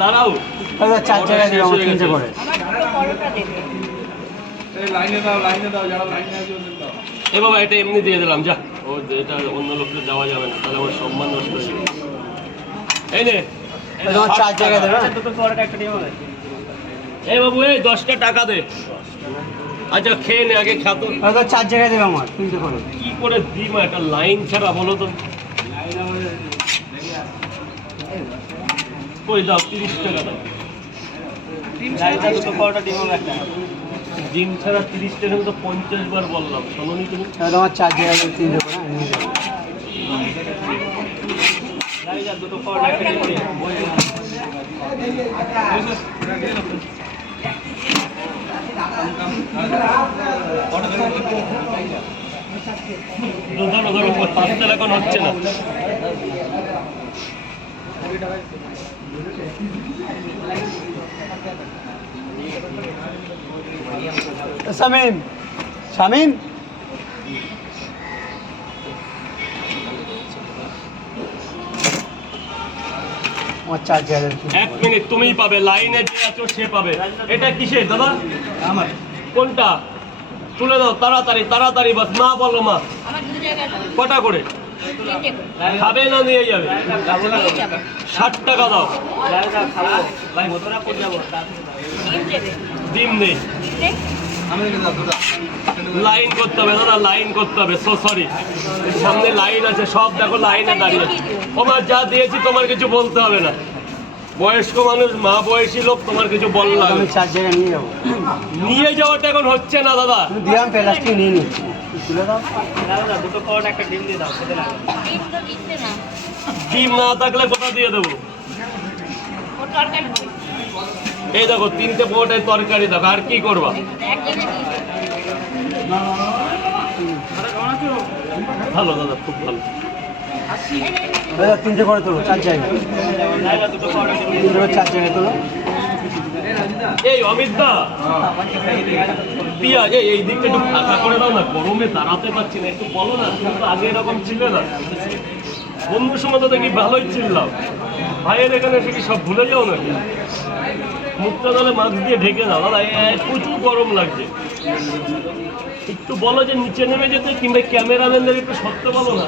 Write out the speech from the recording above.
দাঁড়াও 4 জায়গায় দেবো আমার 3টে করে। এ বাবা এটা এমনি দিয়ে দিলাম যা, ও এটা অন্য লোককে দেওয়া যাবে না, তাহলে আমার সম্মান নষ্ট হয়ে যাবে। এই নে তোমার 4 জায়গায় দেবে। এই বাবু এই 10টা টাকা দে। আচ্ছা খেয়ে নে আগে, খা তো। 4 জায়গায় দেবে আমার 3টে করে। কি করে দিই মা, একটা লাইন ছাড়া বলো তো। ওই দাও 30 টাকা দাও। ডিম ছাড়া 30 টাকা তো 50 বার বললাম, শোনোনি তুমি? তোমার 4 জায়গায় 3টে করে নিয়ে যাবো। ধরো 5 টাকা এখন হচ্ছে না। শামিম শামিম আমার 4 জায়গায়। 1 মিনিট, তুমিই পাবে, লাইনে যে আছো সে পাবে। এটা কিসের দাদা? আমার কোনটা? তুলে দাও তাড়াতাড়ি তাড়াতাড়ি, বাস মা বলো মা। কটা করে খাবে না নিয়ে যাবে? 60 টাকা দাও। ডিম নেই, লাইন করতে হবে দাদা, লাইন করতে হবে। সো সরি, সামনে লাইন আছে, সব দেখো লাইনে দাঁড়িয়ে। তোমার যা দিয়েছি তোমার কিছু বলতে হবে না, বয়স্ক মানুষ, মা বয়সী লোক, তোমার কিছু বললাম। আমি 4 জায়গায় নিয়ে যাবো। নিয়ে যাওয়াটা এখন হচ্ছে না দাদা। দিলাম প্লাস্টিক নিয়ে নিচ্ছি, তুলে দাও। ডিম না থাকলে কোথা দিয়ে দেবো? এই দেখো 3টে পোটায় তরকারি দেখো, আর কি করবা? ভালো দাদা, খুব ভালো। 3টে করে তোলো, 4 জায়গায়। 3টে করে 4 জায়গায় তোলো। এই অমিত দা, পিঁয়াজ এই দিকটা একটু ফাঁকা করে দাও না, গরমে দাঁড়াতে পারছি না, একটু বলো না। তুমি তো আগে এরকম ছিল না, বন্ধুর সময় তো দেখি ভালোই ছিলাম, ভাইয়ের এখানে এসে কি সব ভুলে যাও নাকি? মুখটা তাহলে মাস্ক দিয়ে ঢেকে দাও দাদা, প্রচুর গরম লাগছে। একটু বলো যে নিচে নেমে যেতে, কিংবা ক্যামেরাম্যানদের একটু সত্য বলো না।